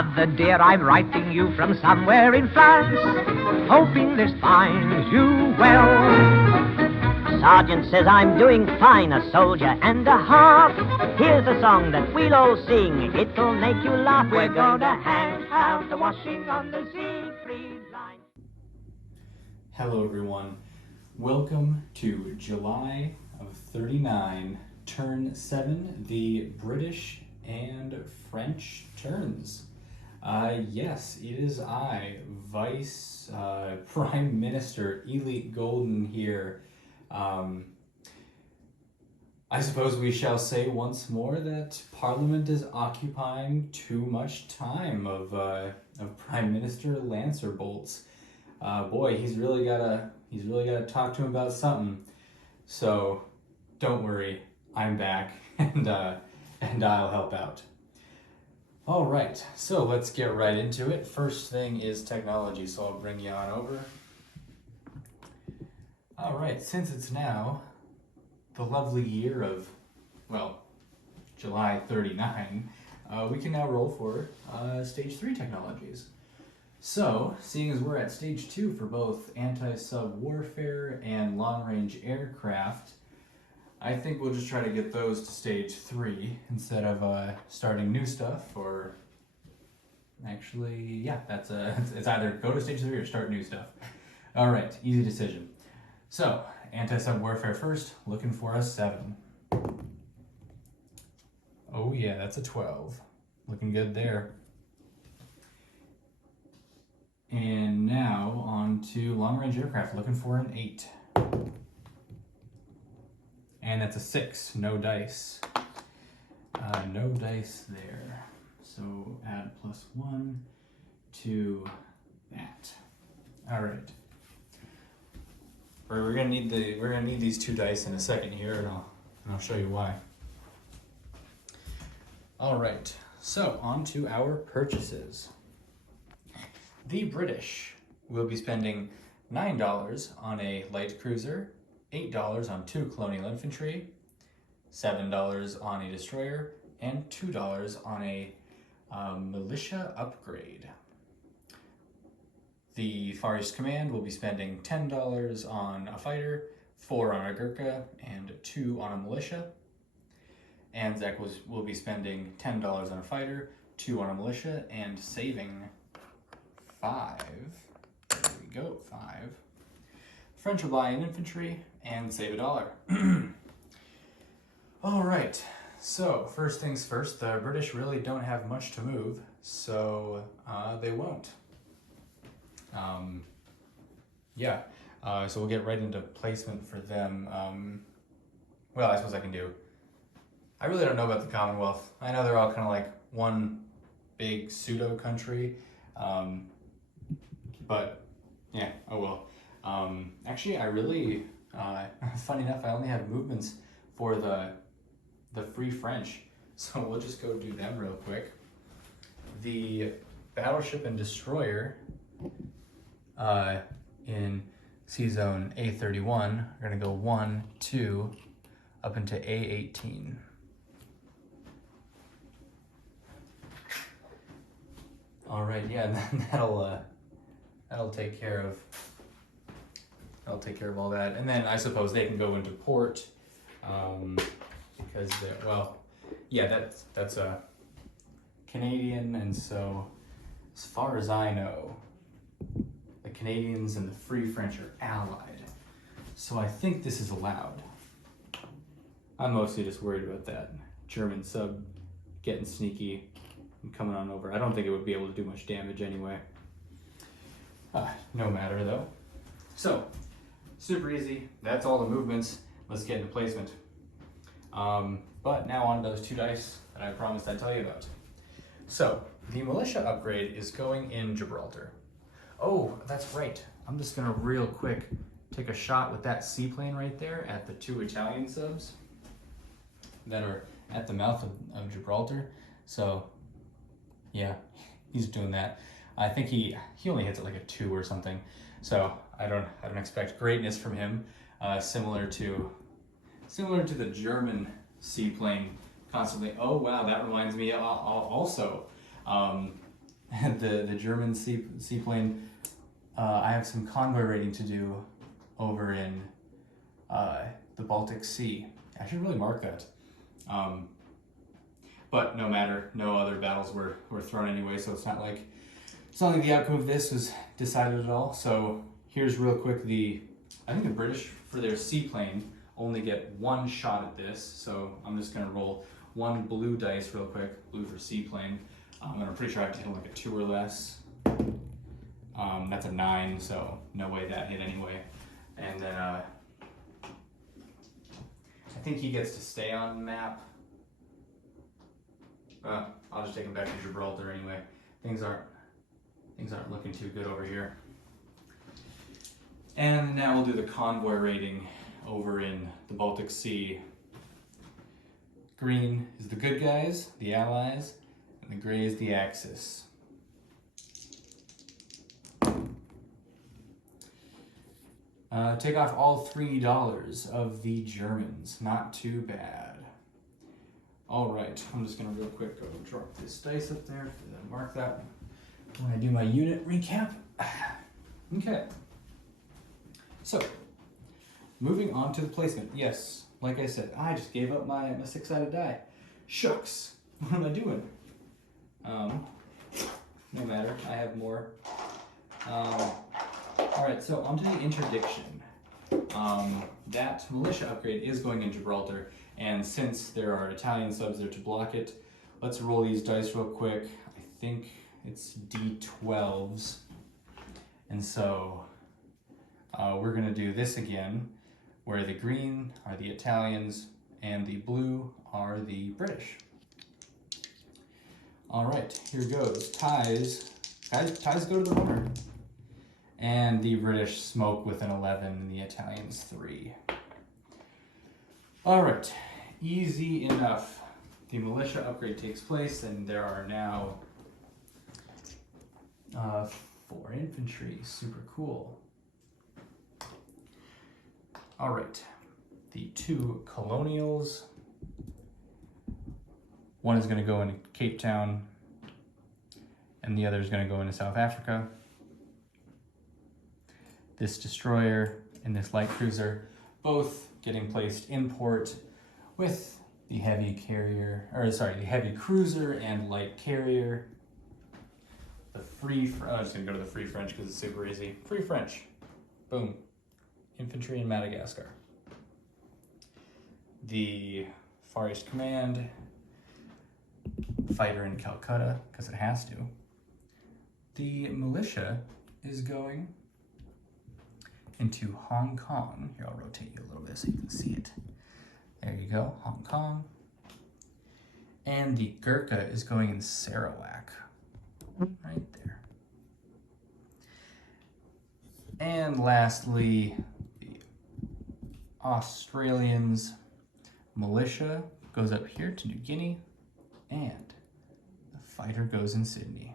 Mother dear, I'm writing you from somewhere in France, hoping this finds you well. Sergeant says I'm doing fine, a soldier and a half. Here's a song that we'll all sing, it'll make you laugh. We're gonna hang out the washing on the Siegfried line. Hello everyone, welcome to July of 39, turn 7, the British and French turns. Yes, it is I, Vice Prime Minister Elite Golden here. I suppose we shall say once more that Parliament is occupying too much time of Prime Minister Lancer Bolts. Boy, he's really gotta talk to him about something. So don't worry, I'm back and I'll help out. All right, so let's get right into it. First thing is technology, so I'll bring you on over. All right, since it's now the lovely year of, well, July 39, we can now roll for stage 3 technologies. So, seeing as we're at stage 2 for both anti-sub warfare and long-range aircraft, I think we'll just try to get those to stage 3 instead of starting new stuff, or actually, yeah, it's either go to stage 3 or start new stuff. All right, easy decision. So, anti-sub warfare first, looking for a 7. Oh yeah, that's a 12. Looking good there. And now on to long-range aircraft, looking for an 8. And that's a 6, no dice. No dice there. So add +1 to that. All right. We're gonna need these 2 dice in a second here, and I'll show you why. All right. So on to our purchases. The British will be spending $9 on a light cruiser, $8 on 2 colonial infantry, $7 on a destroyer, and $2 on a militia upgrade. The Far East Command will be spending $10 on a fighter, 4 on a Gurkha, and 2 on a militia. Anzac will be spending $10 on a fighter, 2 on a militia, and saving 5. There we go, 5. French will buy an infantry and save $1. All right, so first things first, the British really don't have much to move, so they won't. So we'll get right into placement for them. Well, I suppose I can do. I really don't know about the Commonwealth. I know they're all kind of like one big pseudo country. But yeah, oh well. Actually, I really, funny enough, I only have movements for the Free French, so we'll just go do them real quick. The battleship and destroyer in C zone A31 are gonna go 1, 2, up into A18. All right, yeah, and then that'll take care of all that, and then I suppose they can go into port because they're, well, yeah, that's a Canadian, and so as far as I know, the Canadians and the Free French are allied, so I think this is allowed. I'm mostly just worried about that German sub getting sneaky and coming on over. I don't think it would be able to do much damage anyway. No matter though. So, super easy. That's all the movements. Let's get into placement. But now on to those 2 dice that I promised I'd tell you about. So, the militia upgrade is going in Gibraltar. Oh, that's right. I'm just gonna real quick take a shot with that seaplane right there at the 2 Italian subs that are at the mouth of Gibraltar. So, yeah, he's doing that. I think he only hits it like a 2 or something. So I don't expect greatness from him. Similar to the German seaplane constantly. Oh wow, that reminds me also. the German seaplane. I have some convoy raiding to do over in the Baltic Sea. I should really mark that. But no matter, no other battles were thrown anyway, so it's not like the outcome of this was decided at all. So here's real quick I think the British for their seaplane only get one shot at this, so I'm just gonna roll one blue dice real quick, blue for seaplane. And I'm pretty sure I have to hit him like a 2 or less. That's a 9, so no way that hit anyway. And then I think he gets to stay on the map. I'll just take him back to Gibraltar anyway. Things aren't looking too good over here. And now we'll do the convoy raiding over in the Baltic Sea. Green is the good guys, the allies, and the gray is the Axis. Take off all $3 of the Germans. Not too bad. All right, I'm just gonna real quick go drop this dice up there, mark that when I do my unit recap. Okay. So, moving on to the placement. Yes, like I said, I just gave up my 6-sided die. Shucks, what am I doing? No matter, I have more. All right, so onto the interdiction. That militia upgrade is going in Gibraltar, and since there are Italian subs there to block it, let's roll these dice real quick. I think it's D12s, and so we're gonna do this again, where the green are the Italians and the blue are the British. All right, here goes. Ties go to the winner. And the British smoke with an 11 and the Italians 3. All right, easy enough. The militia upgrade takes place and there are now 4 infantry, super cool. All right, the 2 colonials. One is gonna go into Cape Town and the other is gonna go into South Africa. This destroyer and this light cruiser, both getting placed in port with the heavy carrier, the heavy cruiser and light carrier. I'm just gonna go to the Free French because it's super easy. Free French, boom. Infantry in Madagascar. The Far East Command, fighter in Calcutta, because it has to. The militia is going into Hong Kong. Here, I'll rotate you a little bit so you can see it. There you go, Hong Kong. And the Gurkha is going in Sarawak, right there. And lastly, the Australians militia goes up here to New Guinea, and the fighter goes in Sydney.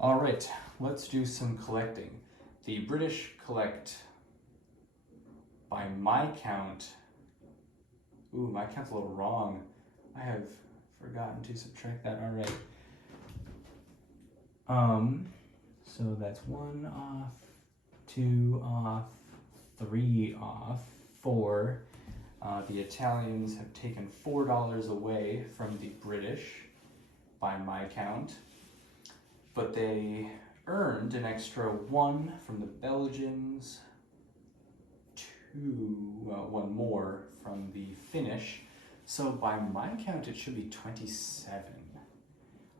All right, let's do some collecting. The British collect, by my count, my count's a little wrong. I have forgotten to subtract that, all right. So that's 1 off, 2 off, 3 off, 4. The Italians have taken $4 away from the British, by my count, but they earned an extra 1 from the Belgians, 1 more from the Finnish. So by my count, it should be 27.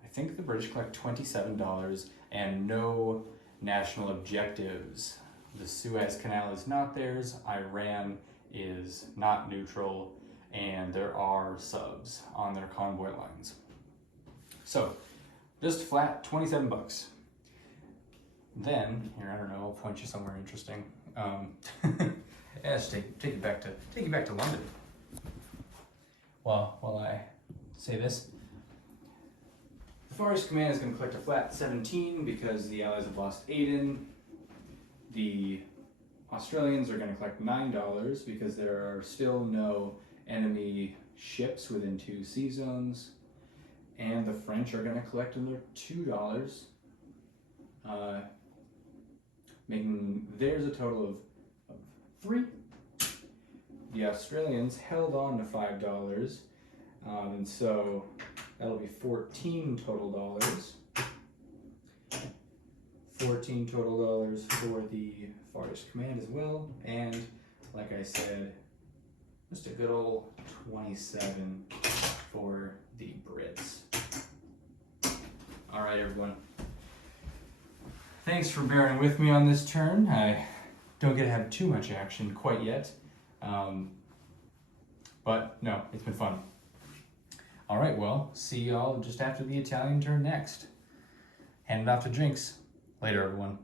I think the British collect $27 and no national objectives. The Suez Canal is not theirs, Iran is not neutral, and there are subs on their convoy lines. So just flat 27 bucks. Then, here, I don't know, I'll point you somewhere interesting. Just take you back to London. While I say this, the Far East Command is going to collect a flat 17 because the Allies have lost Aden. The Australians are going to collect $9 because there are still no enemy ships within 2 sea zones. and the French are going to collect another $2, making theirs a total of 3. The Australians held on to $5, and so that'll be 14 total dollars. 14 total dollars for the farthest command as well, and like I said, just a good old 27 for the Brits. All right, everyone. Thanks for bearing with me on this turn. I don't get to have too much action quite yet, but no, it's been fun. All right, well, see y'all just after the Italian turn next. Handing off to drinks. Later, everyone.